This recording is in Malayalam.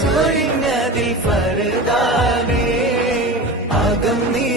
ചൊരിഞ്ഞതിൽ ഫറുദാനേ. അകം നീ